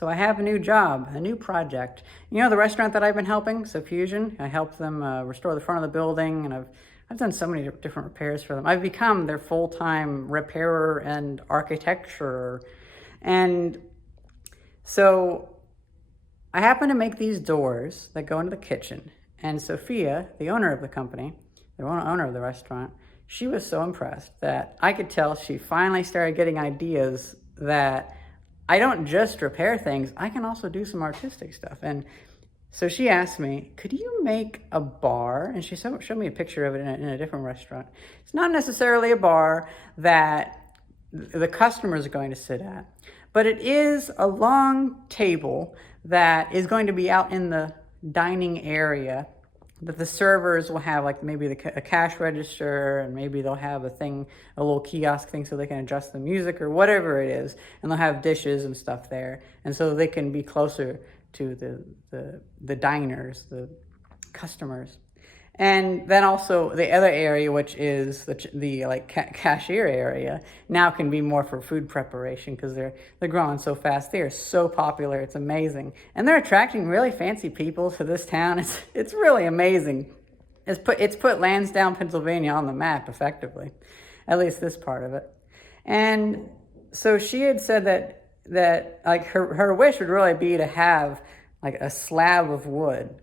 So I have a new job, a new project. You know the restaurant that I've been helping, Fusion? I helped them restore the front of the building, and I've done so many different repairs for them. I've become their full-time repairer and architecturer. And so I happen to make these doors that go into the kitchen. And Sophia, the owner of the company, the owner of the restaurant, she was so impressed that I could tell she finally started getting ideas that I don't just repair things, I can also do some artistic stuff. And so she asked me, could you make a bar? And she showed me a picture of it in a different restaurant. It's not necessarily a bar that the customers are going to sit at, but it is a long table that is going to be out in the dining area that the servers will have, like maybe a cash register, and maybe they'll have a little kiosk thing so they can adjust the music or whatever it is, and they'll have dishes and stuff there, and so they can be closer to the diners, the customers. And then also the other area, which is the cashier area, now can be more for food preparation because they're growing so fast. They are so popular, it's amazing, and they're attracting really fancy people to this town. It's really amazing. It's put Lansdowne, Pennsylvania on the map effectively, at least this part of it. And so she had said that like her wish would really be to have like a slab of wood.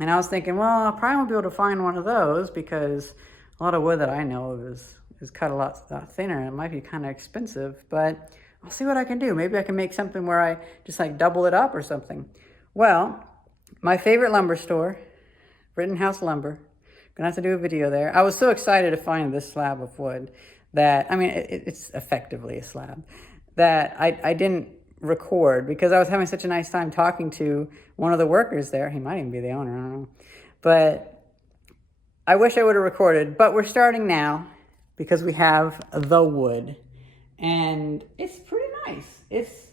And I was thinking, well, I probably won't be able to find one of those because a lot of wood that I know of is cut a lot thinner, and it might be kind of expensive, but I'll see what I can do. Maybe I can make something where I just like double it up or something. Well, my favorite lumber store, Rittenhouse Lumber, gonna have to do a video there. I was so excited to find this slab of wood that, I mean, it's effectively a slab, that I didn't record because I was having such a nice time talking to one of the workers there. He might even be the owner, I don't know. But I wish I would have recorded, but we're starting now because we have the wood, and it's pretty nice. It's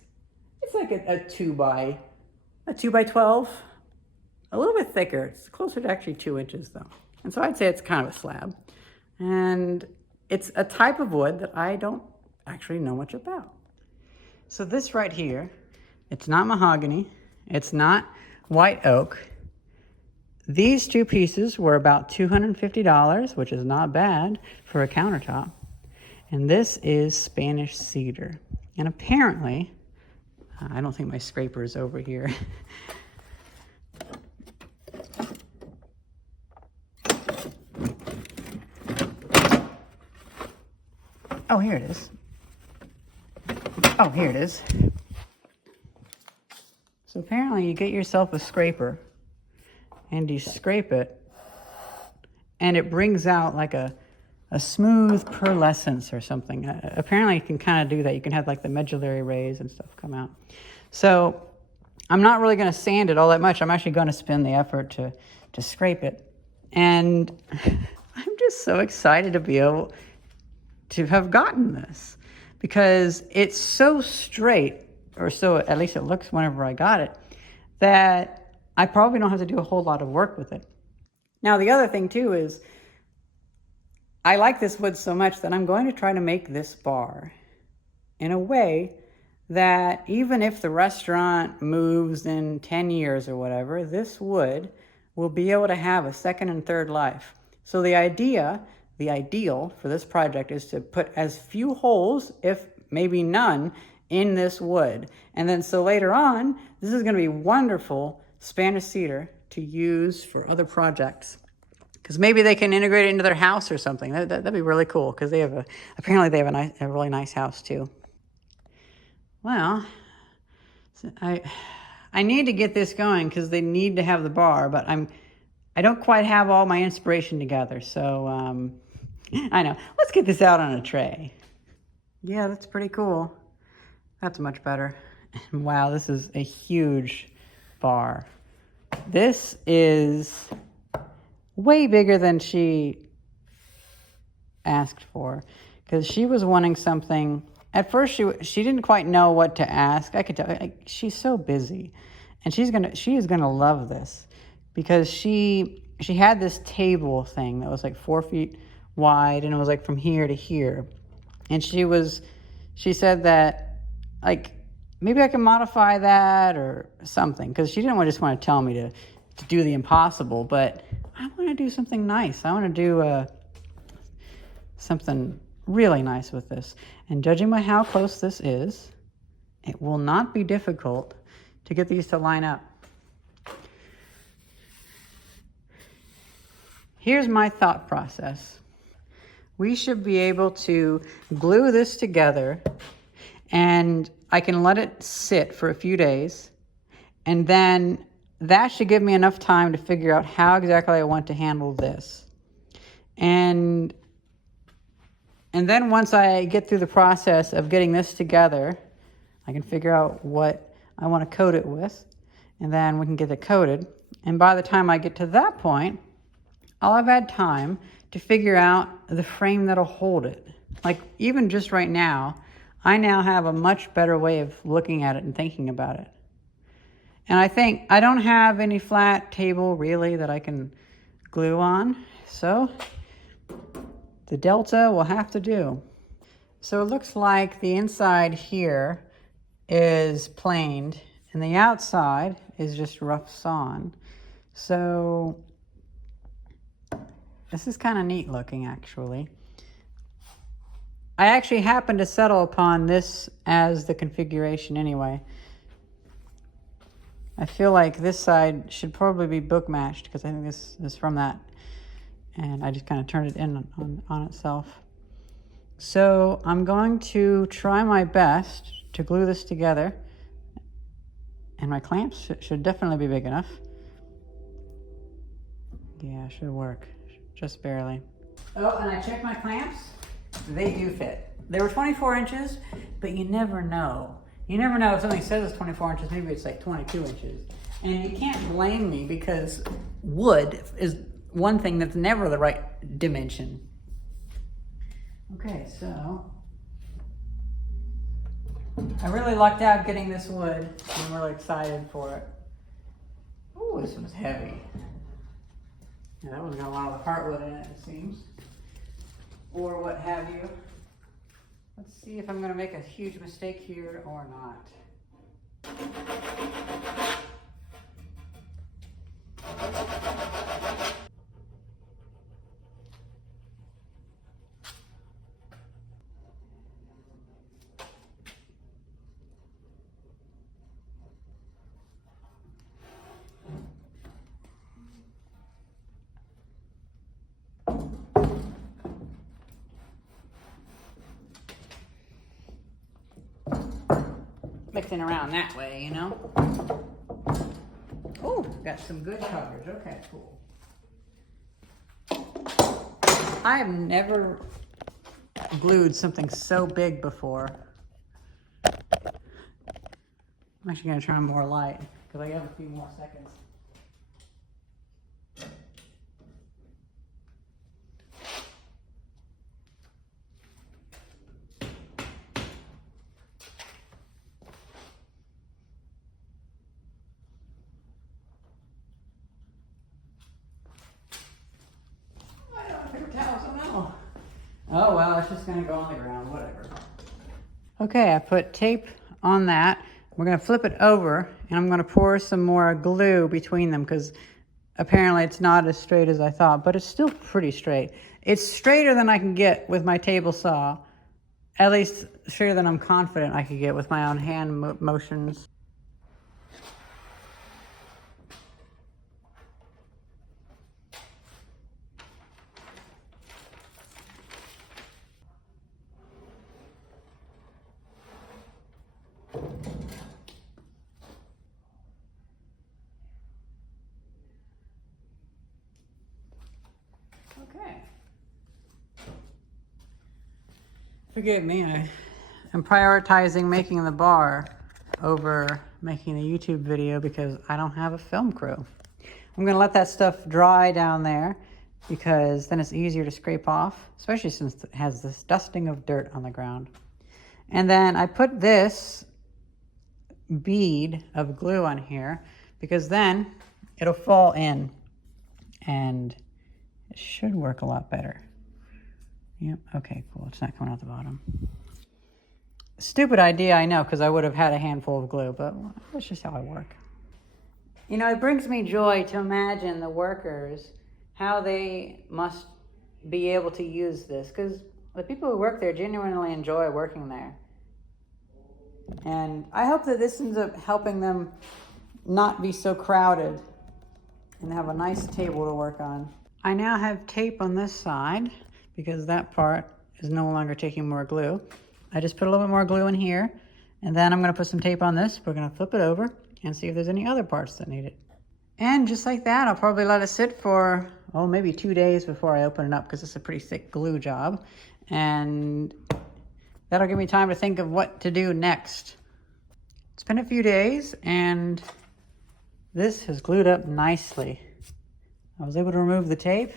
like a 2x12, a little bit thicker. It's closer to actually 2 inches though. And so I'd say it's kind of a slab. And it's a type of wood that I don't actually know much about. So this right here, it's not mahogany, it's not white oak. These two pieces were about $250, which is not bad for a countertop. And this is Spanish cedar. And apparently, I don't think my scraper is over here. Oh, here it is. Oh, here it is. So apparently you get yourself a scraper and you scrape it and it brings out like a smooth pearlescence or something. Apparently you can kind of do that. You can have like the medullary rays and stuff come out. So I'm not really going to sand it all that much. I'm actually going to spend the effort to scrape it. And I'm just so excited to be able to have gotten this, because it's so straight, or so at least it looks whenever I got it, that I probably don't have to do a whole lot of work with it. Now, the other thing too is I like this wood so much that I'm going to try to make this bar in a way that even if the restaurant moves in 10 years or whatever, this wood will be able to have a second and third life. So the ideal for this project is to put as few holes, if maybe none, in this wood. And then so later on, this is going to be wonderful Spanish cedar to use for other projects. Because maybe they can integrate it into their house or something. That'd be really cool, because apparently they have a really nice house too. Well, I need to get this going because they need to have the bar, but I don't quite have all my inspiration together. So I know. Let's get this out on a tray. Yeah, that's pretty cool. That's much better. Wow, this is a huge bar. This is way bigger than she asked for, because she was wanting something. At first, she didn't quite know what to ask. I could tell she's so busy, and she is gonna love this, because she had this table thing that was like 4 feet wide, and it was like from here to here, and she said that like maybe I can modify that or something, because she didn't just want to tell me to do the impossible, but I want to do something nice. I want to do something really nice with this. And judging by how close this is, it will not be difficult to get these to line up. Here's my thought process. We should be able to glue this together, and I can let it sit for a few days, and then that should give me enough time to figure out how exactly I want to handle this. And then once I get through the process of getting this together, I can figure out what I want to coat it with, and then we can get it coated. And by the time I get to that point, I'll have had time to figure out the frame that'll hold it. Like, even just right now, I now have a much better way of looking at it and thinking about it. And I think I don't have any flat table really that I can glue on, so the Delta will have to do. So it looks like the inside here is planed and the outside is just rough sawn. So this is kind of neat looking, actually. I actually happened to settle upon this as the configuration anyway. I feel like this side should probably be book matched, because I think this is from that. And I just kind of turned it in on itself. So I'm going to try my best to glue this together. And my clamps should definitely be big enough. Yeah, should work, just barely. Oh, and I checked my clamps. They do fit. They were 24 inches, but you never know. You never know if something says it's 24 inches, maybe it's like 22 inches. And you can't blame me, because wood is one thing that's never the right dimension. Okay, so I really lucked out getting this wood. I'm really excited for it. Ooh, this one's heavy. Yeah, that one's got a lot of heartwood in it, it seems. Or what have you. Let's see if I'm going to make a huge mistake here or not. Mixing around that way, you know. Oh, got some good coverage. Okay, cool. I have never glued something so big before. I'm actually going to turn on more light because I have a few more seconds. Oh, well, it's just going to go on the ground, whatever. Okay, I put tape on that. We're going to flip it over, and I'm going to pour some more glue between them, because apparently it's not as straight as I thought, but it's still pretty straight. It's straighter than I can get with my table saw, at least straighter than I'm confident I could get with my own hand motions. Okay. Forgive me, I'm prioritizing making the bar over making the YouTube video because I don't have a film crew. I'm gonna let that stuff dry down there because then it's easier to scrape off, especially since it has this dusting of dirt on the ground. And then I put this bead of glue on here because then it'll fall in and it should work a lot better. Yep, okay, cool. It's not coming out the bottom. Stupid idea, I know, because I would have had a handful of glue, but that's just how I work. You know, it brings me joy to imagine the workers, how they must be able to use this, because the people who work there genuinely enjoy working there. And I hope that this ends up helping them not be so crowded and have a nice table to work on. I now have tape on this side because that part is no longer taking more glue. I just put a little bit more glue in here, and then I'm going to put some tape on this. We're going to flip it over and see if there's any other parts that need it. And just like that, I'll probably let it sit for, oh, maybe 2 days before I open it up, because it's a pretty thick glue job. And that'll give me time to think of what to do next. It's been a few days, and this has glued up nicely. I was able to remove the tape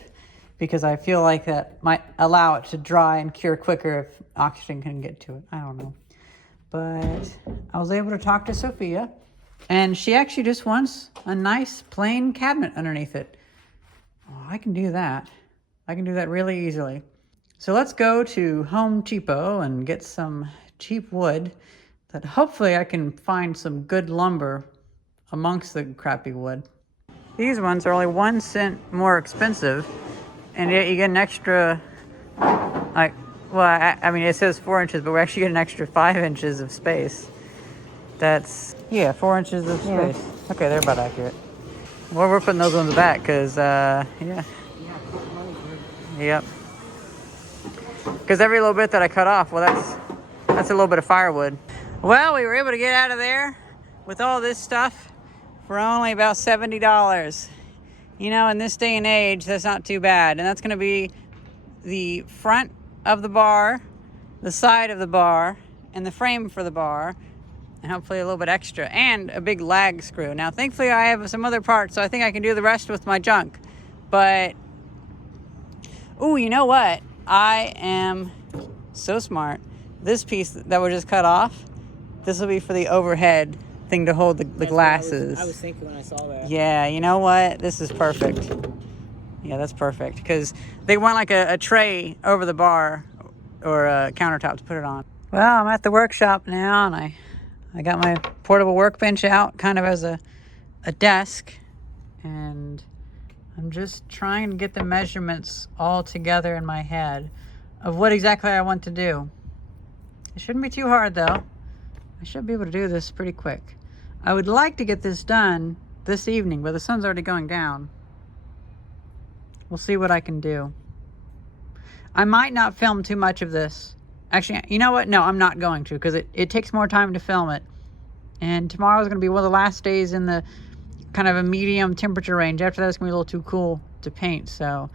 because I feel like that might allow it to dry and cure quicker if oxygen can get to it. I don't know. But I was able to talk to Sophia, and she actually just wants a nice plain cabinet underneath it. Oh, I can do that. I can do that really easily. So let's go to Home Depot and get some cheap wood that hopefully I can find some good lumber amongst the crappy wood. These ones are only 1 cent more expensive, and yet you get an extra, like, well, I mean, it says 4 inches, but we actually get an extra 5 inches of space. That's, yeah, 4 inches of space. Yeah. Okay, they're about accurate. Well, we're putting those ones back because, yeah. Yep. Because every little bit that I cut off, well, that's a little bit of firewood. Well, we were able to get out of there with all this stuff for only about $70. You know, in this day and age, that's not too bad. And that's going to be the front of the bar, the side of the bar, and the frame for the bar, and hopefully a little bit extra, and a big lag screw. Now, thankfully, I have some other parts, so I think I can do the rest with my junk. But, ooh, you know what? I am so smart. This piece that was just cut off, this will be for the overhead thing to hold the glasses. I was thinking when I saw that. Yeah, you know what? This is perfect. Yeah, that's perfect. Because they want like a tray over the bar or a countertop to put it on. Well, I'm at the workshop now, and I got my portable workbench out kind of as a desk. And I'm just trying to get the measurements all together in my head of what exactly I want to do. It shouldn't be too hard, though. I should be able to do this pretty quick. I would like to get this done this evening, but the sun's already going down. We'll see what I can do. I might not film too much of this. Actually, you know what? No, I'm not going to, because it takes more time to film it. And tomorrow is going to be one of the last days in the kind of a medium temperature range. After that, it's going to be a little too cool to paint, so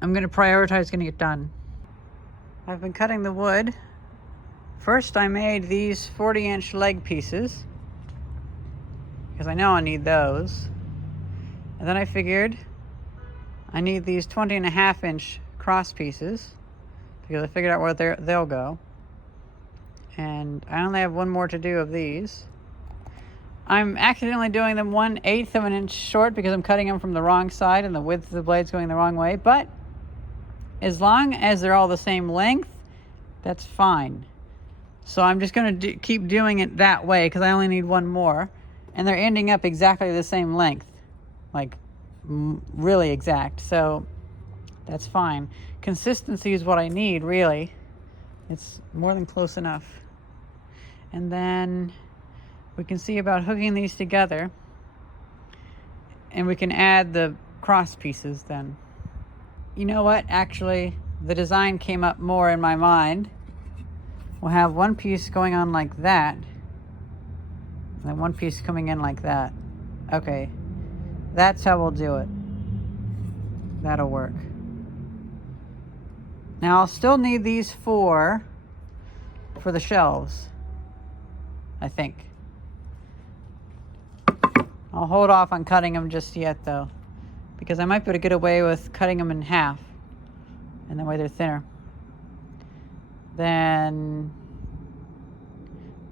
I'm going to prioritize getting it done. I've been cutting the wood. First, I made these 40-inch leg pieces, because I know I need those. And then I figured I need these 20.5-inch cross pieces, because I figured out where they'll go. And I only have one more to do of these. I'm accidentally doing them 1/8 of an inch short because I'm cutting them from the wrong side and the width of the blade's going the wrong way. But as long as they're all the same length, that's fine. So I'm just going to keep doing it that way because I only need one more. And they're ending up exactly the same length. Like, really exact. So that's fine. Consistency is what I need, really. It's more than close enough. And then we can see about hooking these together. And we can add the cross pieces then. You know what? Actually, the design came up more in my mind. We'll have one piece going on like that. And then one piece coming in like that. Okay. That's how we'll do it. That'll work. Now I'll still need these four for the shelves, I think. I'll hold off on cutting them just yet though, because I might be able to get away with cutting them in half, and that way they're thinner. Then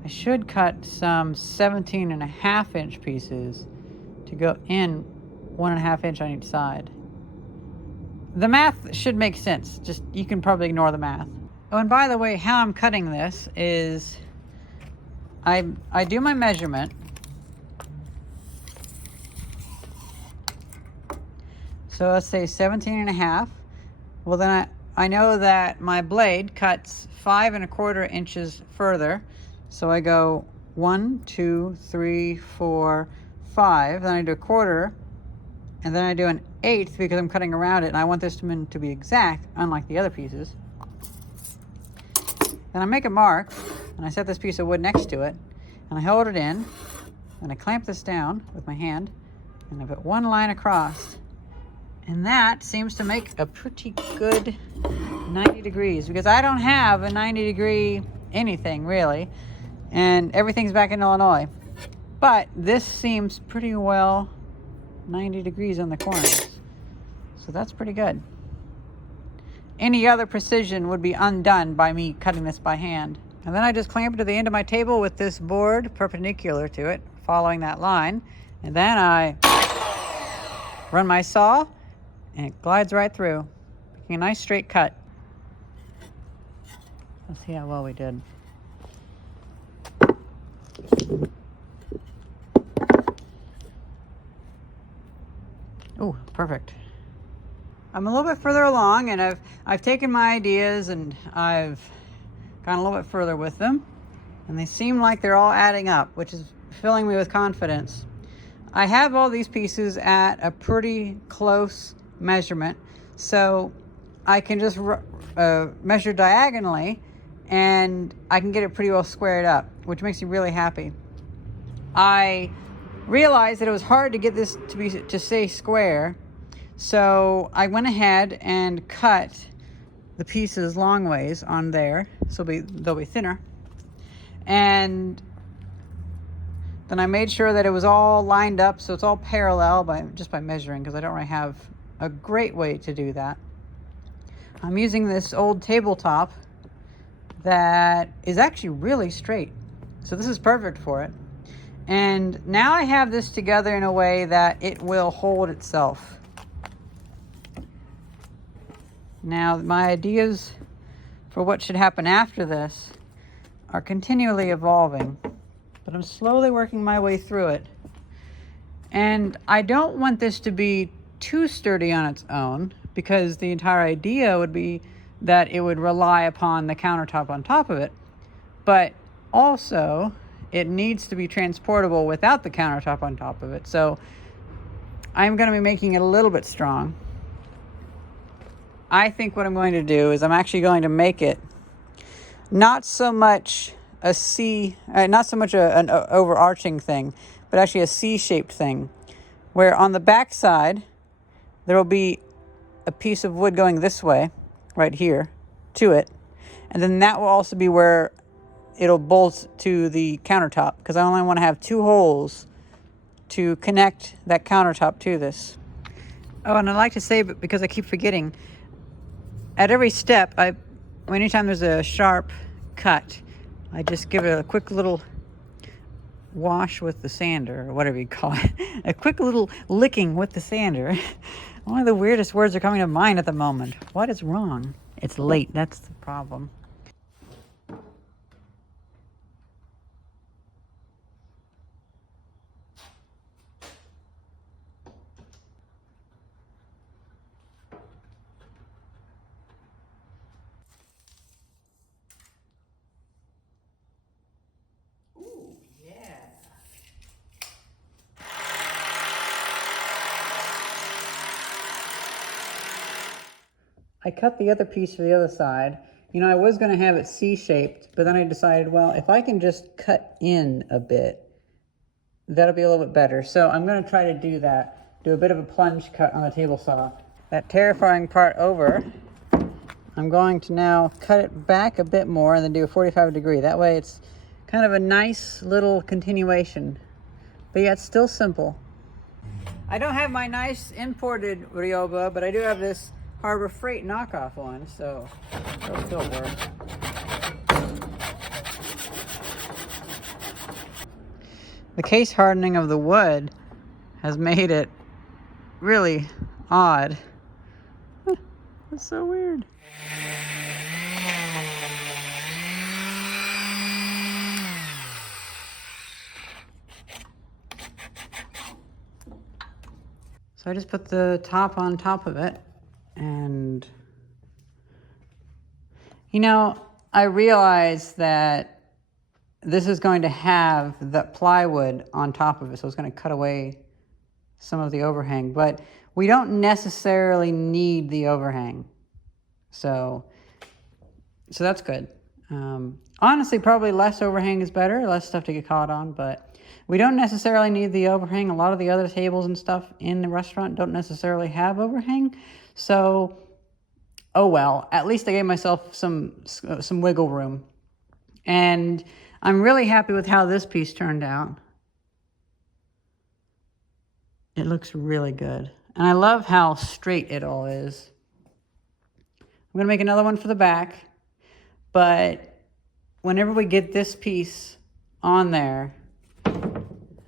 I should cut some 17.5-inch pieces to go in 1.5 inch on each side. The math should make sense. Just, you can probably ignore the math. Oh, and by the way, how I'm cutting this is I do my measurement. So let's say 17.5. Well, then I know that my blade cuts 5 1/4 inches further. So I go 1, 2, 3, 4, 5. Then I do a quarter, and then I do an eighth because I'm cutting around it, and I want this to be exact, unlike the other pieces. Then I make a mark, and I set this piece of wood next to it, and I hold it in, and I clamp this down with my hand, and I put one line across, and that seems to make a pretty good 90 degrees, because I don't have a 90-degree anything, really, and everything's back in Illinois. But this seems pretty well 90 degrees on the corners, so that's pretty good. Any other precision would be undone by me cutting this by hand. And then I just clamp it to the end of my table with this board perpendicular to it, following that line. And then I run my saw, and it glides right through, making a nice straight cut. Let's see how well we did. Oh, perfect. I'm a little bit further along, and I've taken my ideas and I've gone a little bit further with them, and they seem like they're all adding up, which is filling me with confidence. I have all these pieces at a pretty close measurement, so I can just measure diagonally, and I can get it pretty well squared up, which makes me really happy. I realized that it was hard to get this to stay square, so I went ahead and cut the pieces long ways on there, so they'll be thinner. And then I made sure that it was all lined up, so it's all parallel just by measuring, because I don't really have a great way to do that. I'm using this old tabletop that is actually really straight, so this is perfect for it. And now I have this together in a way that it will hold itself. Now, my ideas for what should happen after this are continually evolving, but I'm slowly working my way through it. And I don't want this to be too sturdy on its own, because the entire idea would be that it would rely upon the countertop on top of it. But also, it needs to be transportable without the countertop on top of it. So I'm going to be making it a little bit strong. I think what I'm going to do is I'm actually going to make it not so much an overarching thing, but actually a C-shaped thing, where on the back side there will be a piece of wood going this way, right here, to it, and then that will also be where it'll bolt to the countertop, because I only want to have 2 holes to connect that countertop to this. Oh, and I'd like to say, but because I keep forgetting, at every step, anytime there's a sharp cut, I just give it a quick little wash with the sander, or whatever you call it. A quick little licking with the sander. One of the weirdest words are coming to mind at the moment. What is wrong? It's late, that's the problem. I cut the other piece for the other side. You know, I was going to have it C-shaped, but then I decided, well, if I can just cut in a bit, that'll be a little bit better. So I'm going to try to do that, do a bit of a plunge cut on the table saw. That terrifying part over, I'm going to now cut it back a bit more and then do a 45 degree. That way it's kind of a nice little continuation, but yet still simple. I don't have my nice imported Ryoba, but I do have this Harbor Freight knockoff one, so it'll still work. The case hardening of the wood has made it really odd. That's so weird. So I just put the top on top of it, and you know, I realized that this is going to have the plywood on top of it, so it's going to cut away some of the overhang, but we don't necessarily need the overhang. So that's good. Honestly, probably less overhang is better, less stuff to get caught on, but we don't necessarily need the overhang. A lot of the other tables and stuff in the restaurant don't necessarily have overhang. So, oh well, at least I gave myself some wiggle room. And I'm really happy with how this piece turned out. It looks really good. And I love how straight it all is. I'm going to make another one for the back. But whenever we get this piece on there,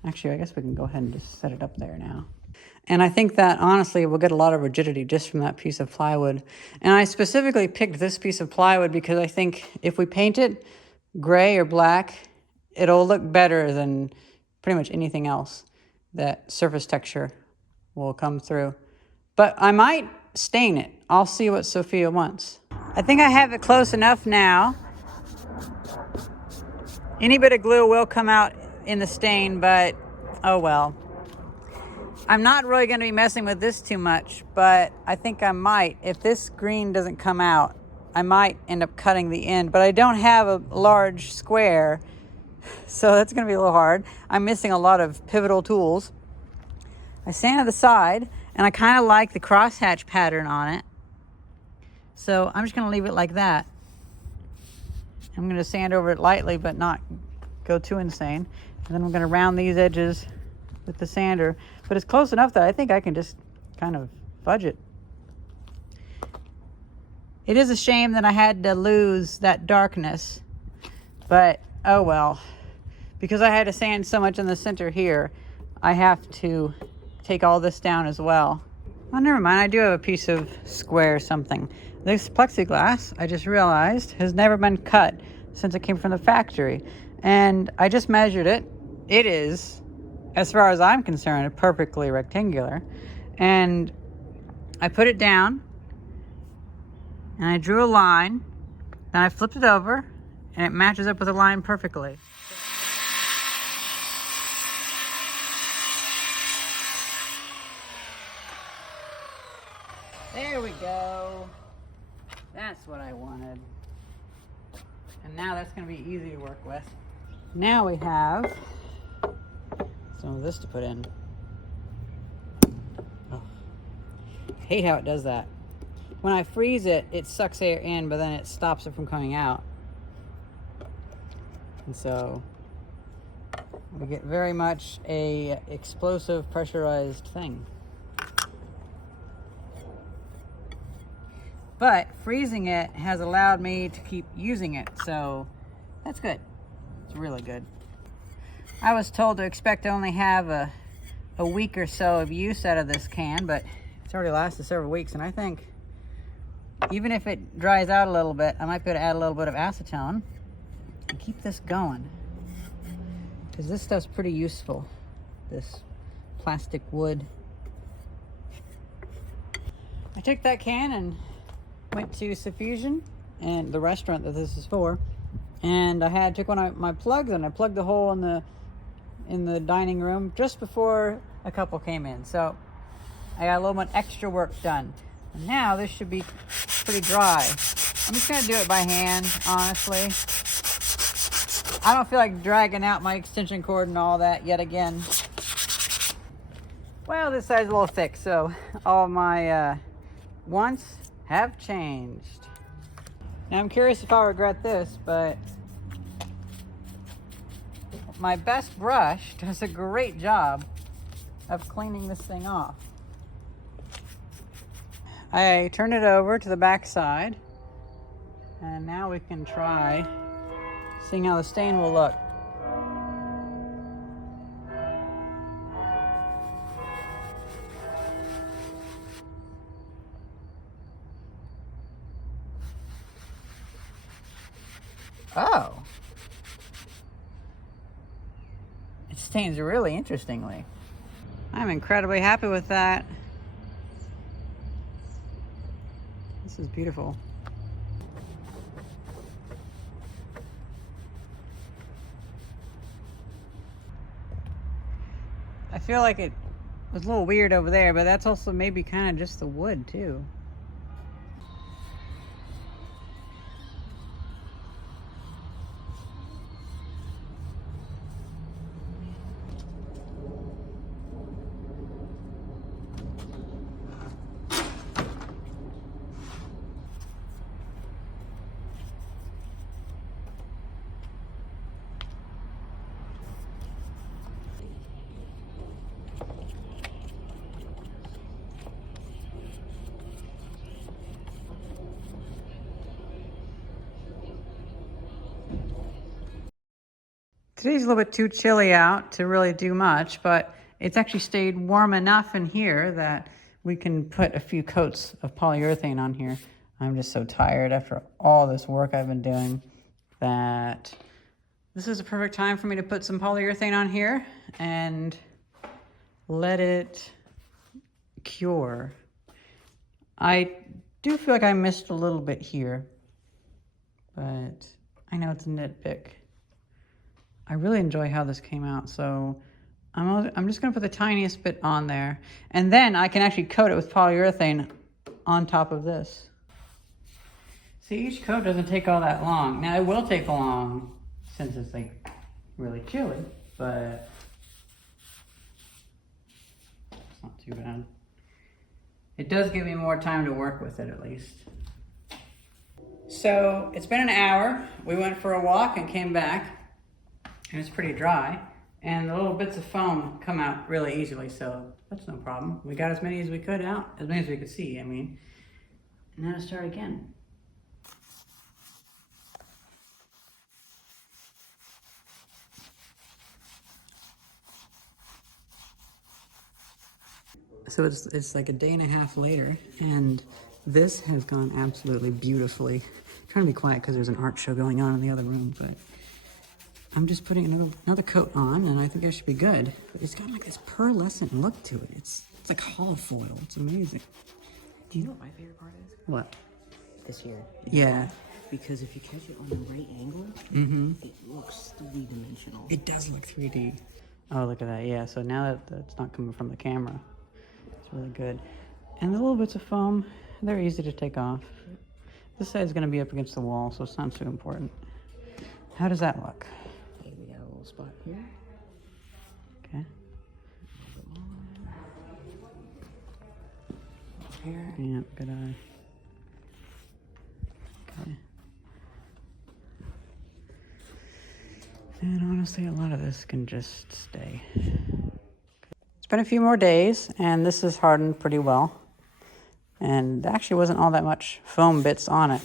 actually, I guess we can go ahead and just set it up there now. And I think that, honestly, we'll get a lot of rigidity just from that piece of plywood. And I specifically picked this piece of plywood because I think if we paint it gray or black, it'll look better than pretty much anything else. That surface texture will come through. But I might stain it. I'll see what Sophia wants. I think I have it close enough now. Any bit of glue will come out in the stain, but oh well. I'm not really going to be messing with this too much, but I think I might. If this green doesn't come out, I might end up cutting the end, but I don't have a large square, so that's going to be a little hard. I'm missing a lot of pivotal tools. I sanded the side, and I kind of like the crosshatch pattern on it, so I'm just going to leave it like that. I'm going to sand over it lightly, but not go too insane. And then we're going to round these edges with the sander. But it's close enough that I think I can just kind of fudge it. It is a shame that I had to lose that darkness. But, oh well. Because I had to sand so much in the center here, I have to take all this down as well. Oh, never mind. I do have a piece of square something. This plexiglass, I just realized, has never been cut since it came from the factory. And I just measured it. It is, as far as I'm concerned, perfectly rectangular. And I put it down, and I drew a line, then I flipped it over, and it matches up with the line perfectly. There we go. That's what I wanted. And now that's going to be easy to work with. Now we have some of this to put in. Oh, I hate how it does that. When I freeze it, it sucks air in, but then it stops it from coming out. And so we get very much a explosive pressurized thing. But freezing it has allowed me to keep using it, so that's good. It's really good. I was told to expect to only have a week or so of use out of this can, but it's already lasted several weeks, and I think even if it dries out a little bit, I might be able to add a little bit of acetone and keep this going. Because this stuff's pretty useful, this plastic wood. I took that can and went to Suffusion, and the restaurant that this is for, and I took one of my plugs and I plugged the hole in the dining room just before a couple came in. So I got a little bit extra work done. And now this should be pretty dry. I'm just gonna do it by hand, honestly. I don't feel like dragging out my extension cord and all that yet again. Well, this side's a little thick, so all my wants have changed. Now I'm curious if I'll regret this, but my best brush does a great job of cleaning this thing off. I turned it over to the back side, and now we can try seeing how the stain will look. Oh. It stains really interestingly. I'm incredibly happy with that. is beautiful. I feel like it was a little weird over there, but that's also maybe kind of just the wood too. Today's a little bit too chilly out to really do much, but it's actually stayed warm enough in here that we can put a few coats of polyurethane on here. I'm just so tired after all this work I've been doing that this is a perfect time for me to put some polyurethane on here and let it cure. I do feel like I missed a little bit here, but I know it's a nitpick. I really enjoy how this came out, so I'm just gonna put the tiniest bit on there, and then I can actually coat it with polyurethane on top of this. See, each coat doesn't take all that long. Now it will take long since it's like really chilly, but it's not too bad. It does give me more time to work with it at least. So it's been an hour. We went for a walk and came back. And it's pretty dry, and the little bits of foam come out really easily, so that's no problem. We got as many as we could out, as many as we could see, I mean. And now to start again. So it's like a day and a half later, and this has gone absolutely beautifully. I'm trying to be quiet because there's an art show going on in the other room, but I'm just putting another coat on, and I think I should be good. But it's got like this pearlescent look to it. It's like hollow foil. It's amazing. Do you know what my favorite part is? What? This here. Yeah. Because if you catch it on the right angle, it looks three-dimensional. It does look 3D. Oh, look at that. Yeah, so now that it's not coming from the camera, it's really good. And the little bits of foam, they're easy to take off. This side's going to be up against the wall, so it's not too important. How does that look? Okay, we got a little spot here. Okay. Here. Yeah, good eye. Okay. And honestly, a lot of this can just stay. It's been a few more days, and this has hardened pretty well. And there actually wasn't all that much foam bits on it.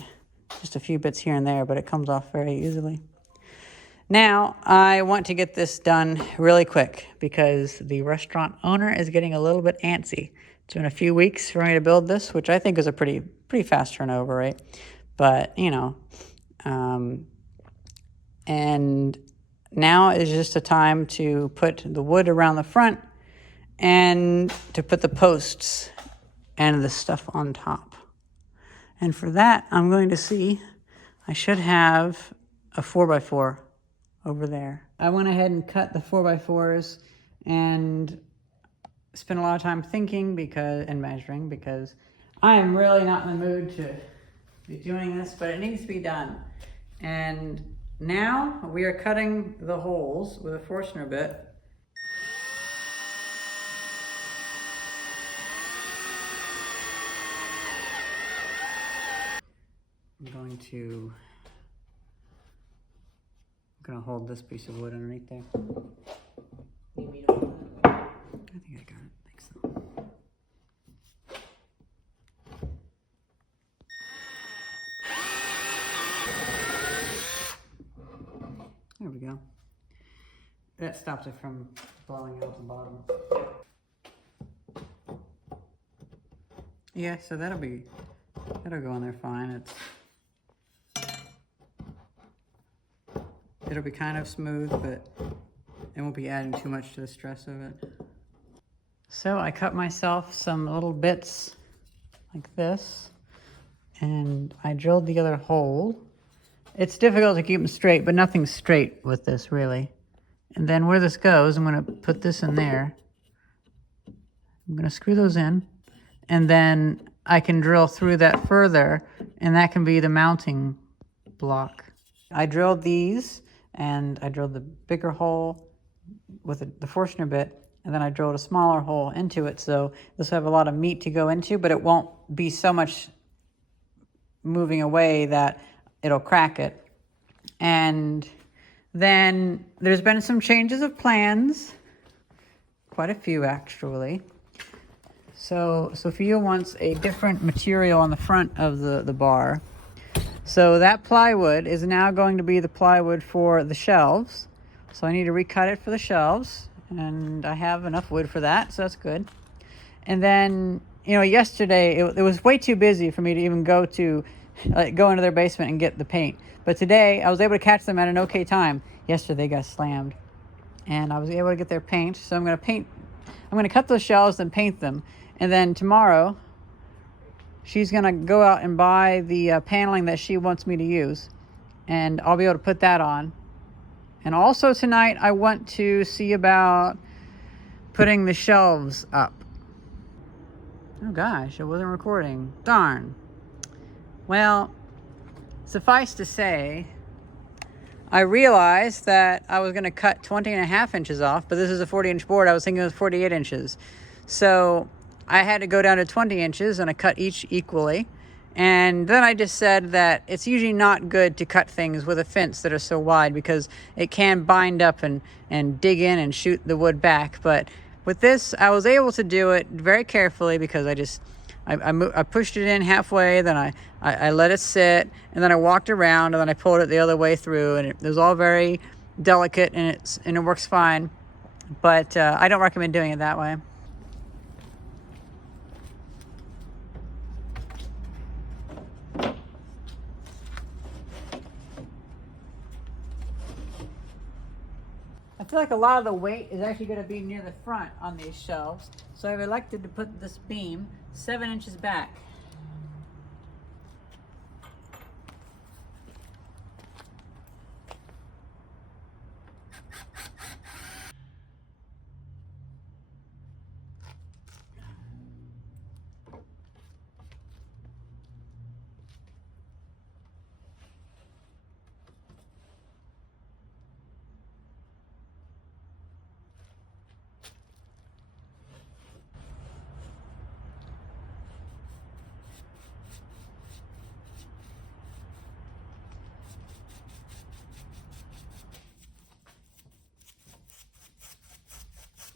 Just a few bits here and there, but it comes off very easily. Now, I want to get this done really quick because the restaurant owner is getting a little bit antsy. It's been a few weeks for me to build this, which I think is a pretty fast turnover, right? But, you know, and now is just a time to put the wood around the front and to put the posts and the stuff on top. And for that, I'm going to see, I should have a 4x4 over there. I went ahead and cut the 4x4s and spent a lot of time thinking and measuring because I am really not in the mood to be doing this, but it needs to be done. And now we are cutting the holes with a Forstner bit. I'm going to hold this piece of wood underneath there. I think I got it. I think so. There we go. That stops it from blowing out the bottom. Yeah, so that'll go in there fine. It'll be kind of smooth, but it won't be adding too much to the stress of it. So I cut myself some little bits like this, And I drilled the other hole. It's difficult to keep them straight, but nothing's straight with this really. And then where this goes, I'm gonna put this in there. I'm gonna screw those in, and then I can drill through that further, and that can be the mounting block. I drilled these, and I drilled the bigger hole with the Forstner bit, and then I drilled a smaller hole into it, so this will have a lot of meat to go into, but it won't be so much moving away that it'll crack it. And then there's been some changes of plans, quite a few actually. So Sophia wants a different material on the front of the bar. So that plywood is now going to be the plywood for the shelves. So I need to recut it for the shelves, and I have enough wood for that, so that's good. And then, you know, yesterday it was way too busy for me to even go into their basement and get the paint. But today I was able to catch them at an okay time. Yesterday they got slammed, and I was able to get their paint. So I'm going to cut those shelves and paint them. And then tomorrow she's going to go out and buy the paneling that she wants me to use, and I'll be able to put that on. And also tonight I want to see about putting the shelves up. Oh gosh, it wasn't recording. Darn. Well, suffice to say, I realized that I was going to cut 20.5 inches off, but this is a 40-inch board. I was thinking it was 48 inches. So I had to go down to 20 inches, and I cut each equally. And then I just said that it's usually not good to cut things with a fence that are so wide, because it can bind up and dig in and shoot the wood back. But with this, I was able to do it very carefully, because I pushed it in halfway, then I let it sit, and then I walked around, and then I pulled it the other way through, and it was all very delicate, and it works fine. But I don't recommend doing it that way. I feel like a lot of the weight is actually going to be near the front on these shelves, so I've elected to put this beam 7 inches back.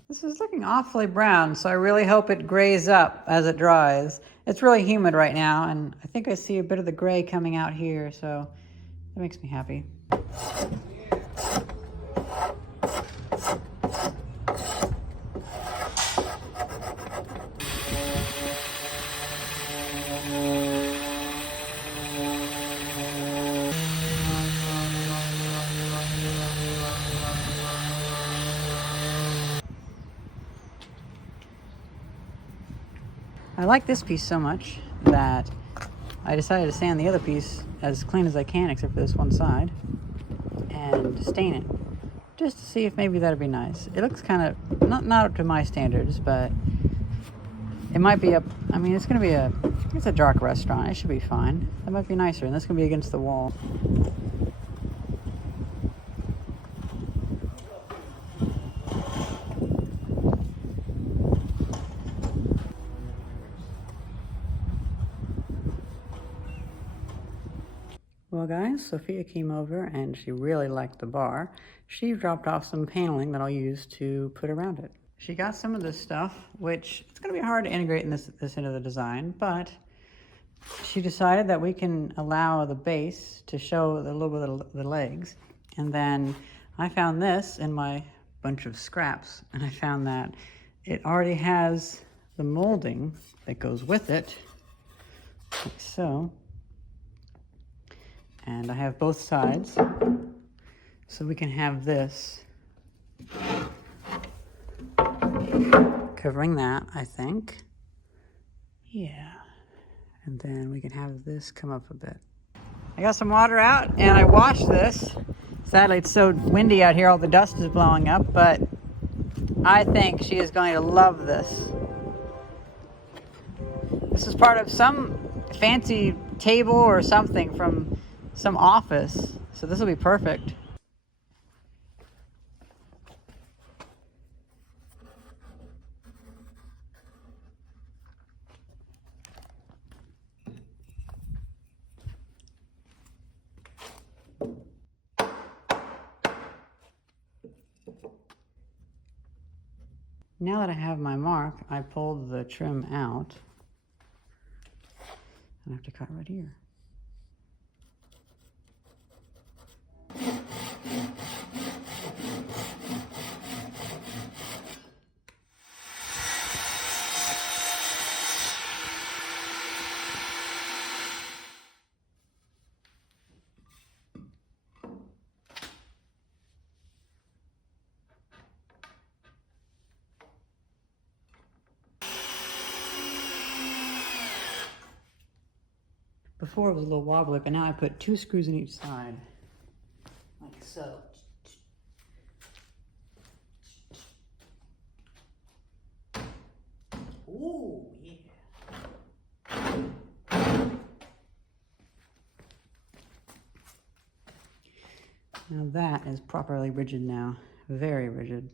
This is looking awfully brown, so I really hope it grays up as it dries. It's really humid right now, and I think I see a bit of the gray coming out here, so that makes me happy. I like this piece so much that I decided to sand the other piece as clean as I can, except for this one side, and stain it, just to see if maybe that'd be nice. It looks kind of not up to my standards, but it might be up. I mean, it's a dark restaurant. It should be fine. That might be nicer, and this can be against the wall. Well guys, Sophia came over and she really liked the bar. She dropped off some paneling that I'll use to put around it. She got some of this stuff, which it's going to be hard to integrate in this into the design, but she decided that we can allow the base to show a little bit of the legs. And then I found this in my bunch of scraps, and I found that it already has the molding that goes with it, like so. And I have both sides, so we can have this covering that, I think. Yeah. And then we can have this come up a bit. I got some water out and I washed this. Sadly, it's so windy out here, all the dust is blowing up, but I think she is going to love this. This is part of some fancy table or something from some office, so this will be perfect. Now that I have my mark, I pulled the trim out. I have to cut right here. Before it was a little wobbly, but now I put 2 screws in each side, like so. Ooh, yeah. Now that is properly rigid now, very rigid.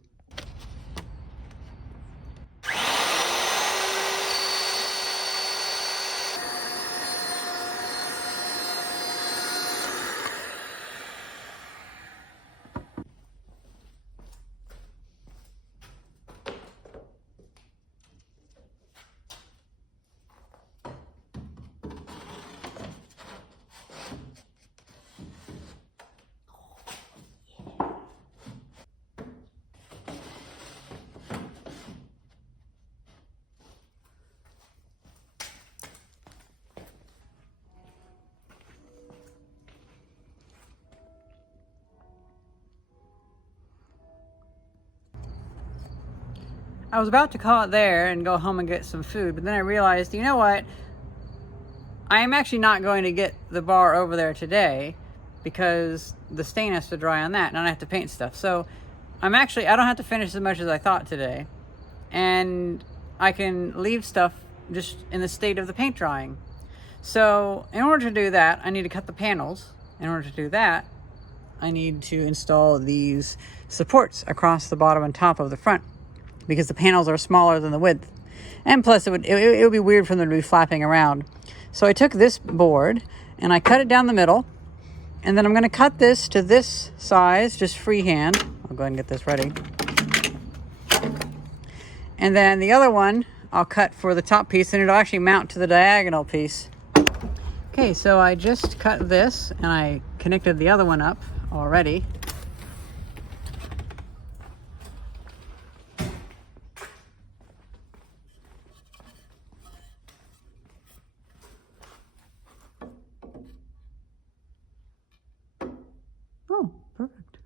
I was about to call it there and go home and get some food, but then I realized, you know what? I am actually not going to get the bar over there today because the stain has to dry on that and I have to paint stuff. So I don't have to finish as much as I thought today. And I can leave stuff just in the state of the paint drying. So in order to do that, I need to cut the panels. In order to do that, I need to install these supports across the bottom and top of the front, because the panels are smaller than the width. And plus it would be weird for them to be flapping around. So I took this board and I cut it down the middle, and then I'm gonna cut this to this size, just freehand. I'll go ahead and get this ready. And then the other one, I'll cut for the top piece, and it'll actually mount to the diagonal piece. Okay, so I just cut this and I connected the other one up already. Oh, perfect.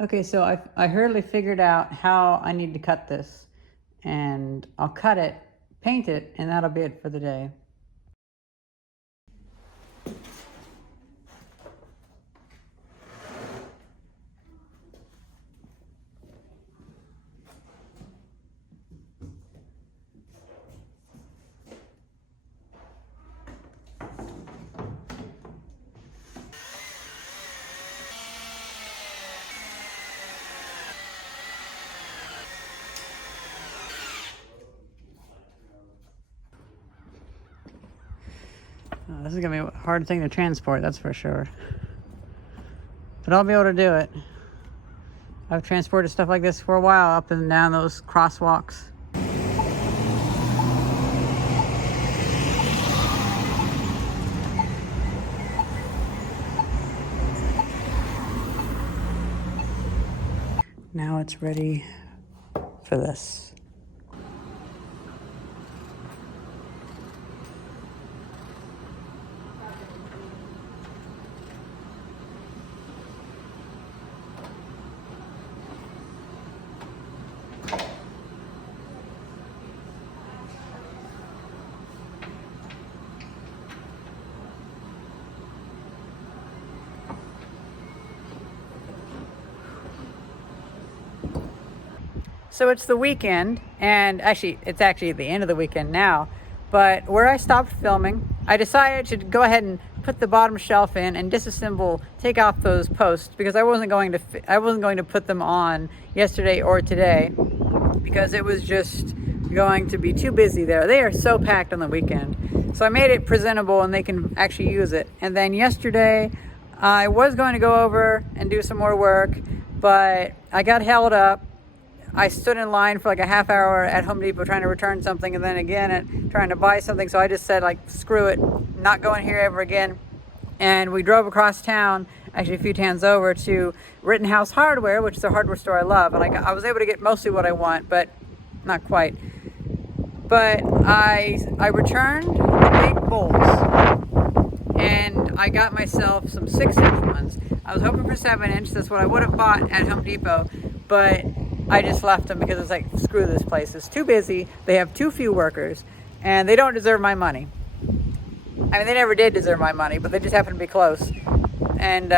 Okay, so I hurriedly figured out how I need to cut this, and I'll cut it, paint it, and that'll be it for the day. This is gonna be a hard thing to transport, that's for sure. But I'll be able to do it. I've transported stuff like this for a while, up and down those crosswalks. Now it's ready for this. So it's the weekend, and it's actually the end of the weekend now. But where I stopped filming, I decided to go ahead and put the bottom shelf in and disassemble, take off those posts, because I wasn't going to put them on yesterday or today, because it was just going to be too busy there. They are so packed on the weekend. So I made it presentable and they can actually use it. And then yesterday, I was going to go over and do some more work, but I got held up. I stood in line for like a half hour at Home Depot trying to return something, and then again trying to buy something. So I just said, like, screw it, not going here ever again. And we drove across town, actually a few towns over, to Rittenhouse Hardware, which is a hardware store I love. And I was able to get mostly what I want, but not quite. But I returned 8 bolts, and I got myself some 6-inch ones. I was hoping for 7-inch. That's what I would have bought at Home Depot, but I just left them because it's like, screw this place. It's too busy. They have too few workers, and they don't deserve my money. I mean, they never did deserve my money, but they just happen to be close. And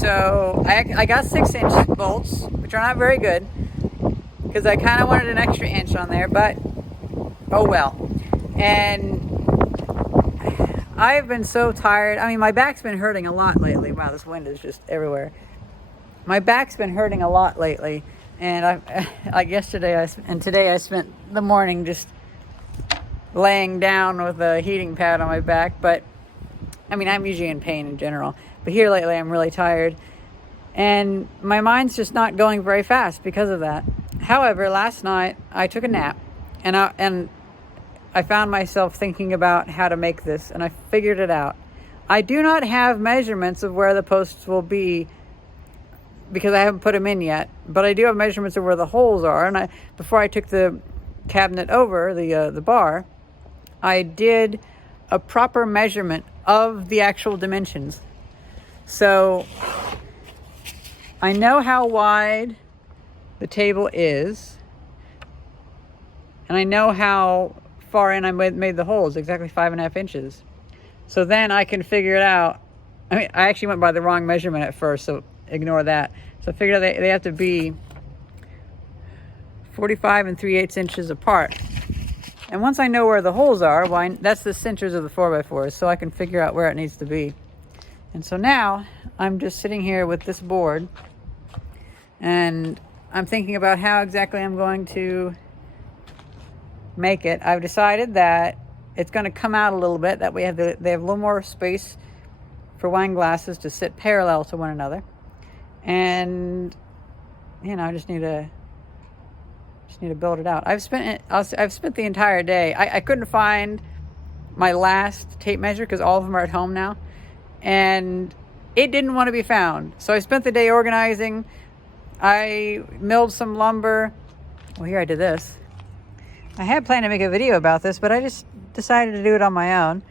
so I got 6-inch bolts, which are not very good, because I kind of wanted an extra inch on there, but oh well. And I've been so tired. I mean, my back's been hurting a lot lately. Wow, this wind is just everywhere. My back's been hurting a lot lately, and like yesterday and today I spent the morning just laying down with a heating pad on my back. But I mean, I'm usually in pain in general, but here lately I'm really tired, and my mind's just not going very fast because of that. However, last night I took a nap, and I found myself thinking about how to make this, and I figured it out. I do not have measurements of where the posts will be, because I haven't put them in yet, but I do have measurements of where the holes are. And before I took the cabinet over, the bar, I did a proper measurement of the actual dimensions. So I know how wide the table is, and I know how far in I made the holes, exactly 5.5 inches. So then I can figure it out. I mean, I actually went by the wrong measurement at first, so ignore that. So I figured out they have to be 45 3/8 inches apart. And once I know where the holes are, well, that's the centers of the 4x4s, so I can figure out where it needs to be. And so now I'm just sitting here with this board, and I'm thinking about how exactly I'm going to make it. I've decided that it's going to come out a little bit, that they have a little more space for wine glasses to sit parallel to one another. And I just need to build it out. I've spent the entire day. I couldn't find my last tape measure because all of them are at home now, and it didn't want to be found. So I spent the day organizing. I milled some lumber. Well, here I did this. I had planned to make a video about this, but I just decided to do it on my own.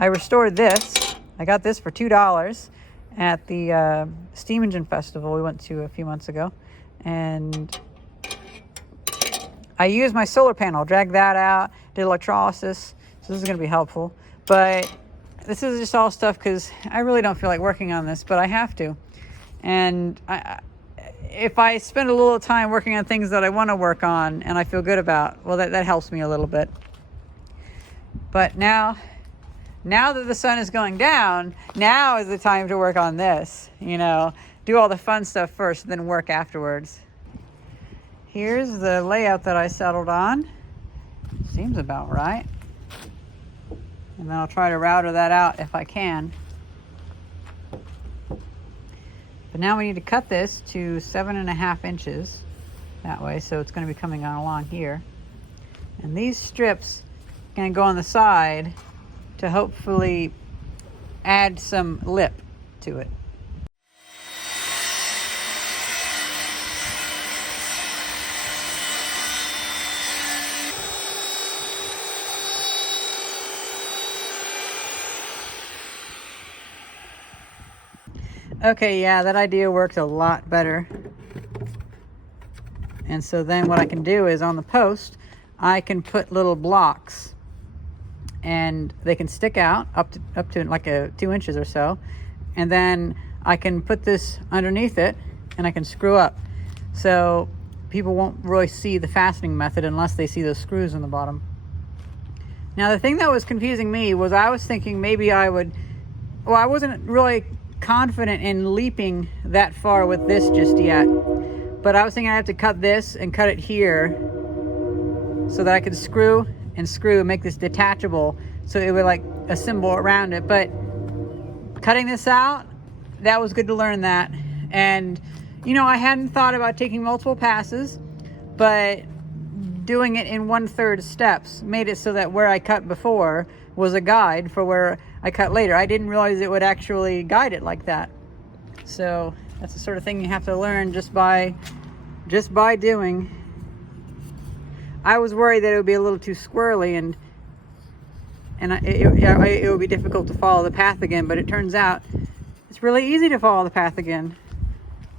I restored this. I got this for $2 at the Steam Engine Festival we went to a few months ago. And I used my solar panel, dragged that out, did electrolysis. So this is going to be helpful. But this is just all stuff because I really don't feel like working on this, but I have to. And if I spend a little time working on things that I want to work on and I feel good about, well, that helps me a little bit. But now that the sun is going down, now is the time to work on this. Do all the fun stuff first, then work afterwards. Here's the layout that I settled on. Seems about right. And then I'll try to router that out if I can. But now we need to cut this to 7.5 inches that way, so it's going to be coming on along here. And these strips are going to go on the side to hopefully add some lip to it. Okay, yeah, that idea worked a lot better. And so then what I can do is on the post, I can put little blocks, and they can stick out up to like 2 inches or so. And then I can put this underneath it, and I can screw up. So people won't really see the fastening method unless they see those screws in the bottom. Now, the thing that was confusing me was I was thinking maybe I wasn't really confident in leaping that far with this just yet. But I was thinking I have to cut this and cut it here so that I could screw and make this detachable so it would like assemble around it. But cutting this out, that was good to learn that. And you know, I hadn't thought about taking multiple passes, but doing it in 1/3 steps made it so that where I cut before was a guide for where I cut later. I didn't realize it would actually guide it like that. So that's the sort of thing you have to learn just by doing. I was worried that it would be a little too squirrely and it would be difficult to follow the path again, but it turns out it's really easy to follow the path again.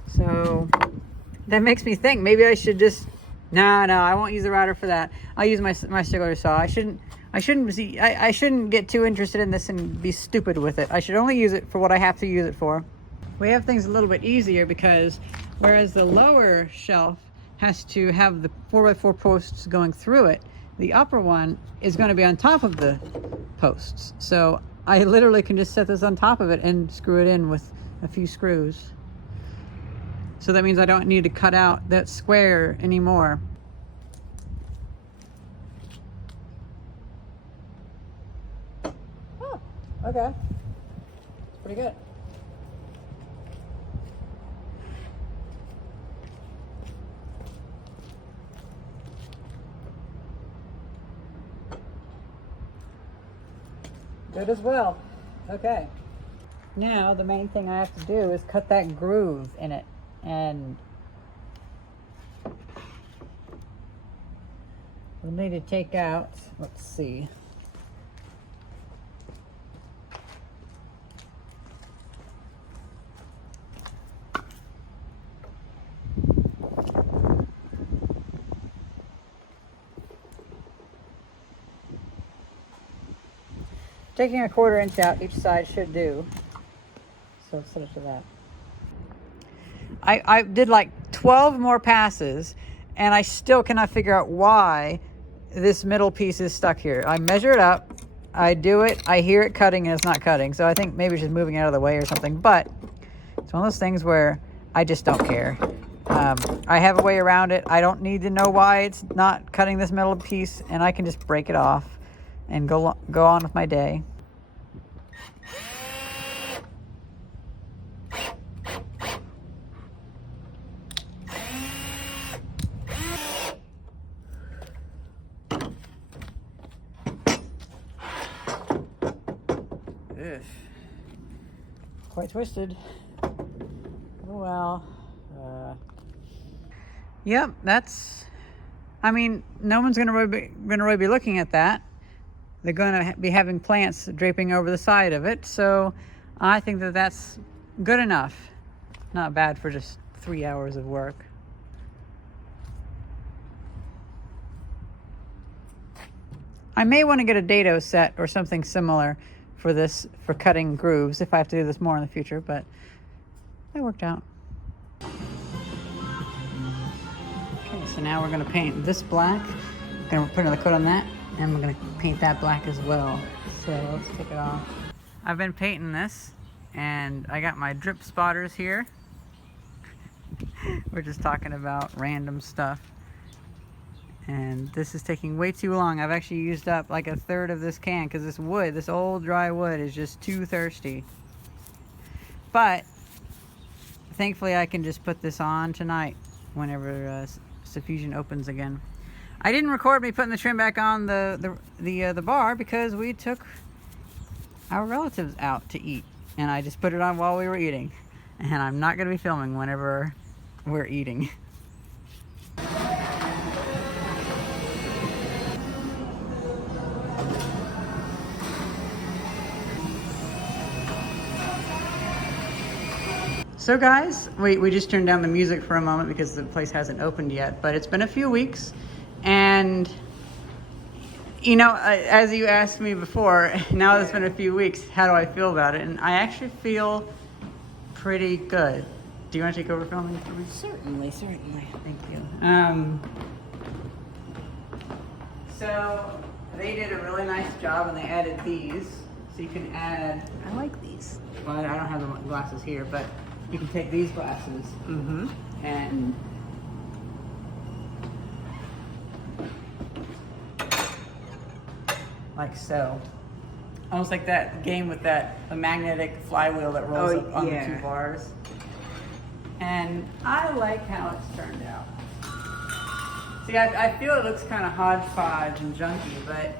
So that makes me think maybe I should just no, I won't use the router for that. I'll use my circular saw. I shouldn't get too interested in this and be stupid with it. I should only use it for what I have to use it for. We have things a little bit easier because whereas the lower shelf has to have the 4x4 posts going through it, the upper one is going to be on top of the posts. So I literally can just set this on top of it and screw it in with a few screws. So that means I don't need to cut out that square anymore. Oh, okay. It's pretty good. Good as well. Okay. Now the main thing I have to do is cut that groove in it. And we'll need to take out, let's see. Taking a 1/4 inch out each side should do. So set it to that. I did like 12 more passes and I still cannot figure out why this middle piece is stuck here. I measure it up, I do it, I hear it cutting and it's not cutting. So I think maybe it's just moving out of the way or something, but it's one of those things where I just don't care. I have a way around it. I don't need to know why it's not cutting this middle piece, and I can just break it off and go on with my day. Quite twisted. Oh well. Yep, that's. I mean, no one's gonna really be looking at that. They're gonna be having plants draping over the side of it, so I think that that's good enough. Not bad for just 3 hours of work. I may want to get a dado set or something similar for this, for cutting grooves, if I have to do this more in the future, but that worked out. Okay, so now we're gonna paint this black. I'm gonna put another coat on that, and we're gonna paint that black as well. So let's take it off. I've been painting this, and I got my drip spotters here. We're just talking about random stuff. And this is taking way too long. I've actually used up like 1/3 of this can because this wood, this old dry wood, is just too thirsty. But thankfully I can just put this on tonight whenever Suffusion opens again. I didn't record me putting the trim back on the bar because we took our relatives out to eat, and I just put it on while we were eating. And I'm not going to be filming whenever we're eating. So guys, we just turned down the music for a moment because the place hasn't opened yet, but it's been a few weeks, and you know, as you asked me before, now that it's been a few weeks, how do I feel about it? And I actually feel pretty good. Do you want to take over filming for me? Certainly, certainly. Thank you. So they did a really nice job and they added these. So you can add, I like these. well, I don't have the glasses here, but you can take these glasses Mm-hmm. and like so. Almost like that game with that the magnetic flywheel that rolls Oh, up on the yeah. 2 bars. And I like how it's turned out. See, I feel it looks kind of hodgepodge and junky, but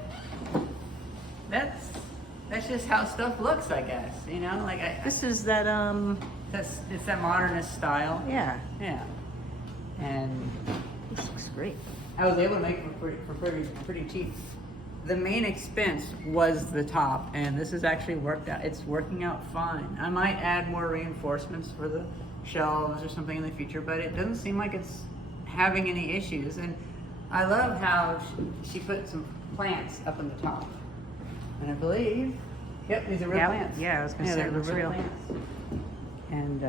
that's just how stuff looks, I guess. You know, like This is that, it's that modernist style. yeah. Yeah. And This looks great. I was able to make them for pretty cheap. The main expense was the top, and this has actually worked out. It's working out fine. I might add more reinforcements for the shelves or something in the future, but it doesn't seem like it's having any issues. And I love how she put some plants up in the top. And I believe, yep, these are real Yep. plants. Yeah, I was gonna say, they're it looks real. plants. And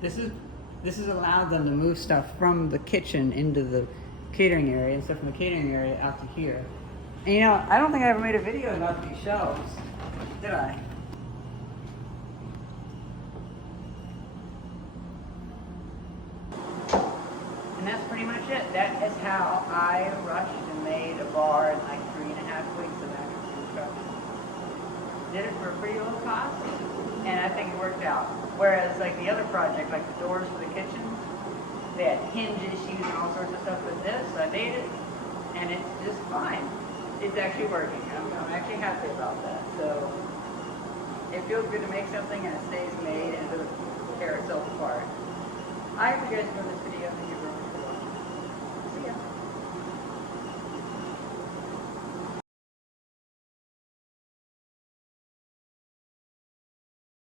this has allowed them to move stuff from the kitchen into the catering area and stuff from the catering area out to here. And you know, I don't think I ever made a video about these shelves, did I? And that's pretty much it. That is how I rushed and made a bar in like 3.5 weeks of actual construction. Did it for a pretty low cost, and I think it worked out. Whereas like the other project, like the doors for the kitchen, they had hinge issues and all sorts of stuff with this. So I made it, and it's just fine. It's actually working. I'm actually happy about that. So it feels good to make something and it stays made and it doesn't tear itself apart. I hope you guys enjoyed this video. Thank you very